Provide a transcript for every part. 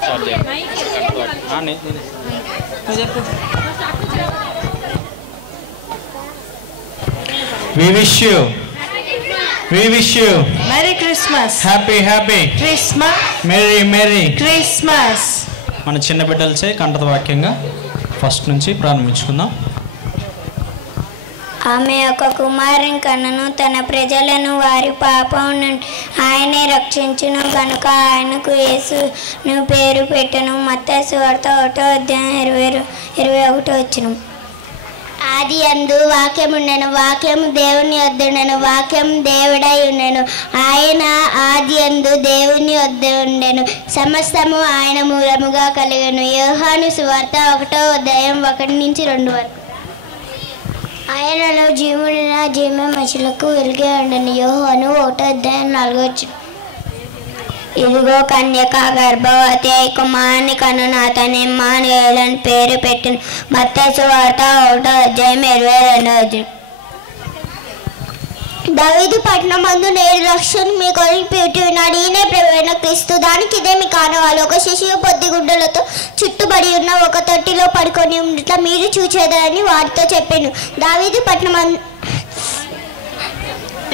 We wish you Merry Christmas. Happy Christmas. Merry Christmas. మన చిన్న బిడ్డలచే కంఠత వాక్యంగా first నుంచి ప్రారంభించుకుందాం. ఆమె ఒక కుమారుని కనును, తన ప్రజలను వారి పాపం నుండి ఆయనే రక్షించును కనుక ఆయనకు యేసును పేరు పెట్టెను. మత్తయి సువార్త 1:20-21. ఆది యందు వాక్యం ఉండెను, వాక్యము దేవుని వద్ద ఉండెను, వాక్యం దేవుడై ఉండెను. ఆయన ఆది యందు దేవుని వద్ద ఉండెను. సమస్తము ఆయన మూలముగా కలిగెను. యోహాను సువార్త 1:1-2 వరకు. ఆయనలో జీవుడిన జీవ మనుషులకు వెలిగే ఉండను. యోహాను 1:4. ఇదిగో కన్యక గర్భవతి అయి కుమారుని కనును, అతని ఇమ్మానుయేలు పేరు పెట్టిన. మత్తయి సువార్త 1:22. దావీదు పట్టణమందు నేడు రక్షణ మీ కొరకు పెట్టి ఉన్నాడు. ఈయనే ప్రభువైన క్రీస్తు. దానికి ఇదే మీ కానవాళ్ళు. ఒక శిశువు పొద్దుగుడ్డలతో చుట్టుబడి ఉన్న ఒక తొట్టిలో పడుకొని ఉండట మీరు చూచేదని వారితో చెప్పాను. దావీదు పట్టణమందు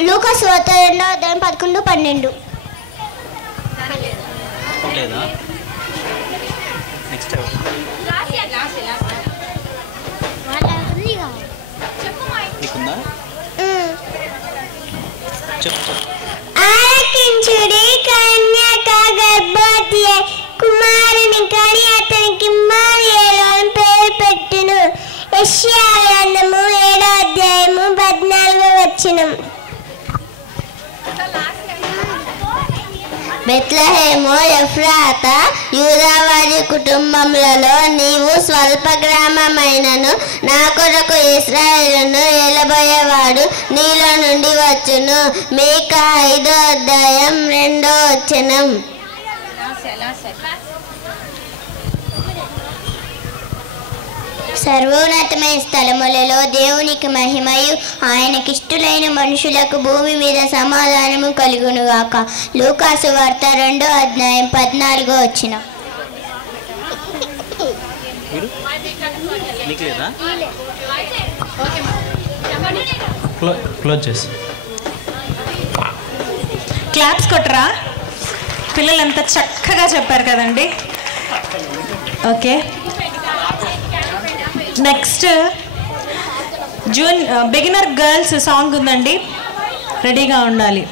లూకా సువార్త 2:11-12. ఆలకించుడి, కన్యక గర్భవతి కుమారుని కని అతనికి ఇమ్మానుయేలు అని పేరు పెట్టును. యెషయా గ్రంథము 7:14. బెత్లెహేము ఎఫ్రాతా యూదావారి కుటుంబములలో నీవు స్వల్ప గ్రామమైనను నా కొరకు ఇశ్రాయేలును ఏలబోయేవాడు నీలో నుండి వచ్చును. మీకా 5:2. సర్వోన్నతమైన స్థలములలో దేవునికి మహిమయు ఆయనకిష్టులైన మనుషులకు భూమి మీద సమాధానము కలుగునుగాక. లూకా సువార్త 2:14. క్లాప్స్ కొట్టరా? పిల్లలు ఎంత చక్కగా చెప్పారు కదండి. Okay, next beginner girls song ఉందండి, రెడీగా ఉండాలి.